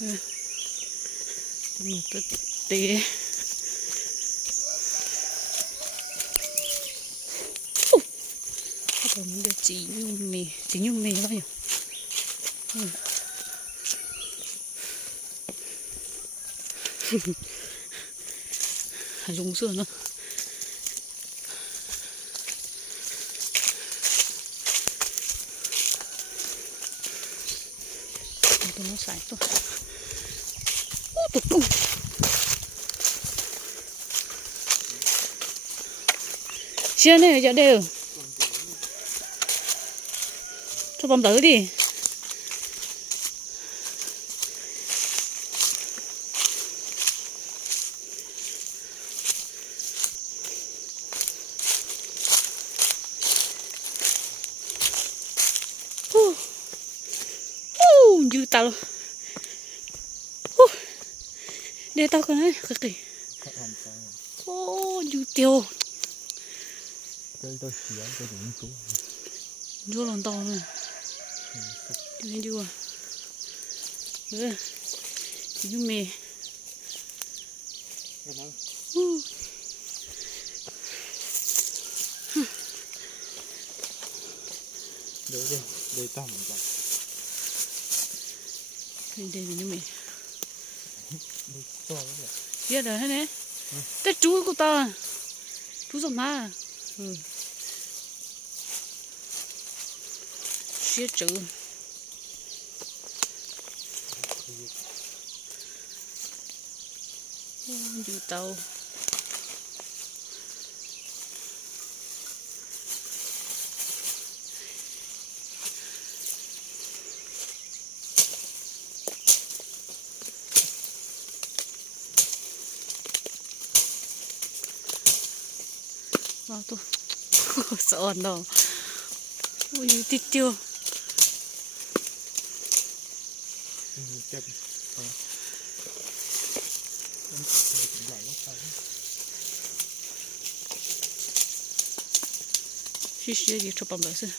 một tết tê còn mình được chỉ nhung mì bao nhiêu dùng sườn nữa nó sải thôi tụt tung xe này giờ đều cho bấm tới đi dư tao luôn để tao cái này cái gì ô dư tiêu dư lòng tao này dư dư à dư mì để tao một cái đây là mì to biết rồi thế này tết chú của tao chú giống má siết chữ dư tàu vào tôi sợ đâu ui tít tiêu xí gì cho bấm lại xem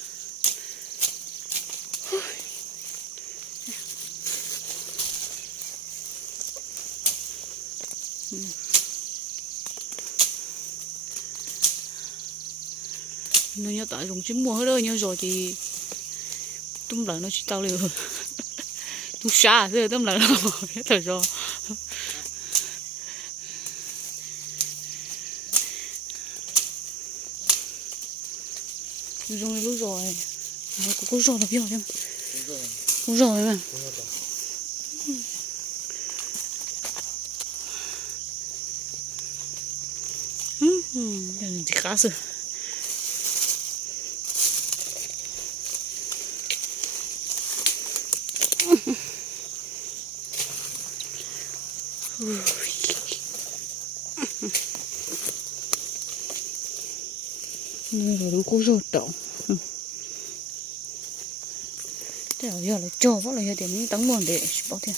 nó nhớ tại dùng chín mua hết rồi nhớ rồi thì tung lại nó chỉ tao liều tung xa rồi tung lại nó hết thời rồi dùng lúc rồi có rồi là biết rồi có rồi mà thì khá rồi rồi cố rồi động thế giờ là cho vắt là giờ tiền tống nguồn để bảo tiền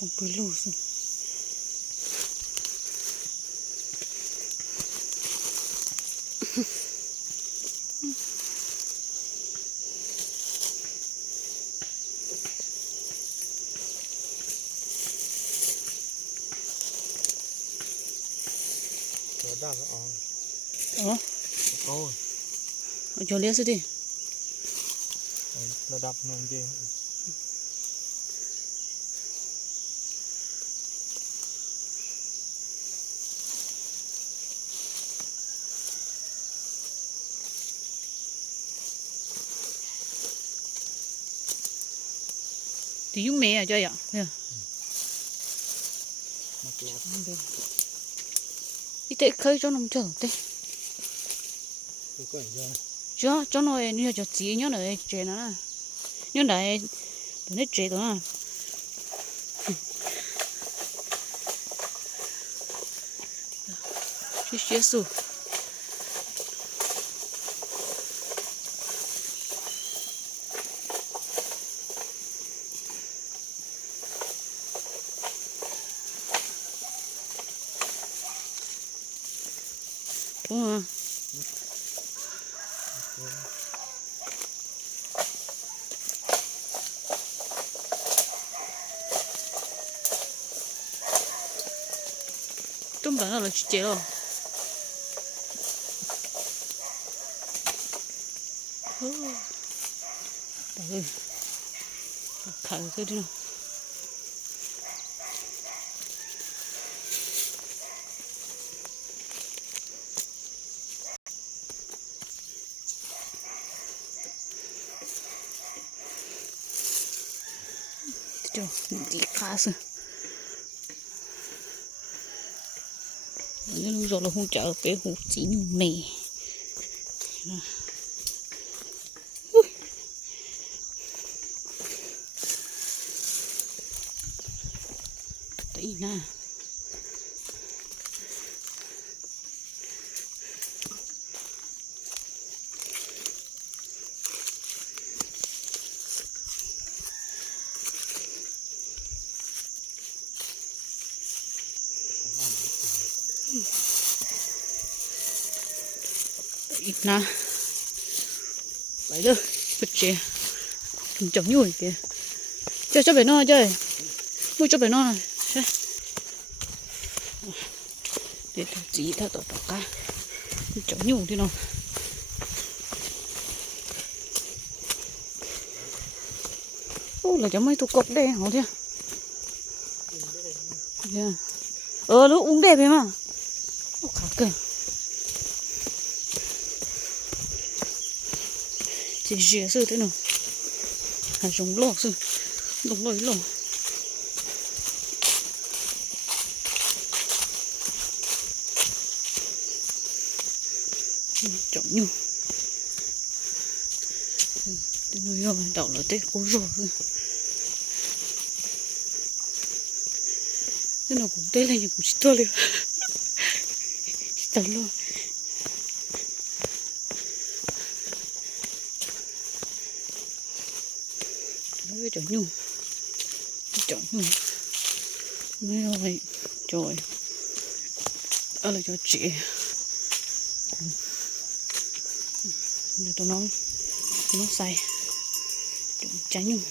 bông bưởi lù rồi cho lia đi nó đập nó gì thì dùng mẹ à cho vậy ít tệ khơi cho nó chờ tệ cho nó như cho chỉ nhớ này chế nó nè nhớ này nó chế đó nè xí xí đúng không? Tôm lớn là chế rồi. Đấy, khởi cái đi nào. Cho gì khá sự. Nhưng rồi là không chở cái hộp chỉ như mè. Tí nè. Tí nè. Lấy được. Bật chè. Chấm nhủi kìa. Chơi cho bé no chơi. Mua cho bé no này. Để thằng chỉ thằng tổ cá. Chấm nhủi đi nào. Ô là chấm mấy thủ cọc đây hả thế? Lúc uống đẹp ấy mà. Ô khá cơ. Chỉ dìa sư thế nào. Hãy giống lò sư. Giống lò ý lò. Chọn nhu. Thế nó yêu đậu là tết cố rồi. Thế nào cũng tết là như cũng chỉ thua liền. Tấn luôn. Nó chọn nhu. Chọn nhu. Nó rồi. Trời. Đó là cho chị. Để tụi nó xay trái nhung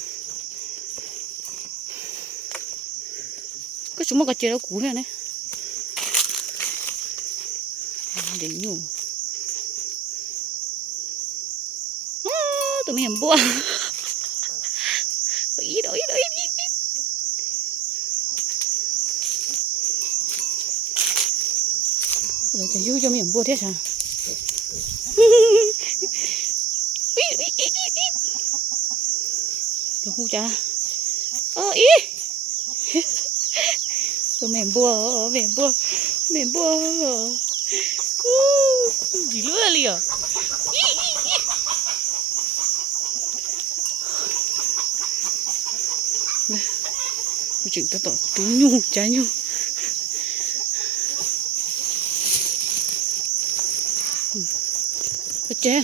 cái chúng mà cái chế đó cũ này đấy để nhung tụi mình làm bua ý đó để cho vui cho mình làm bua thế sao được không cha ý rồi mềm bùa gì nữa liền chuyện ta tỏ tú nhu trái nhu cái chế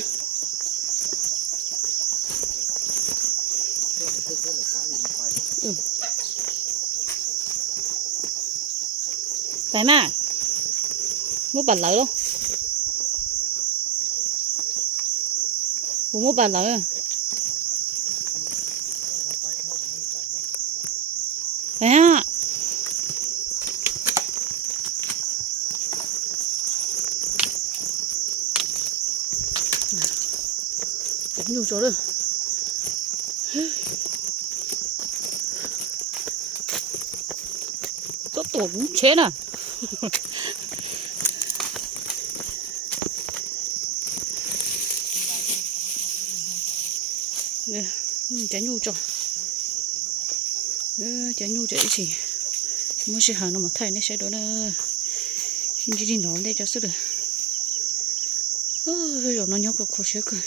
phải mà mua bàn lợi luôn mua bàn lợi à phải à đánh nhiều chỗ rồi tốt tổ cũng chết à đây trái nhu cho trái nhu chạy gì mới sẽ hàng nó mà thay nó sẽ đó là xin chỉ nó đây cho sức rồi rồi nó nhóc có khó chết rồi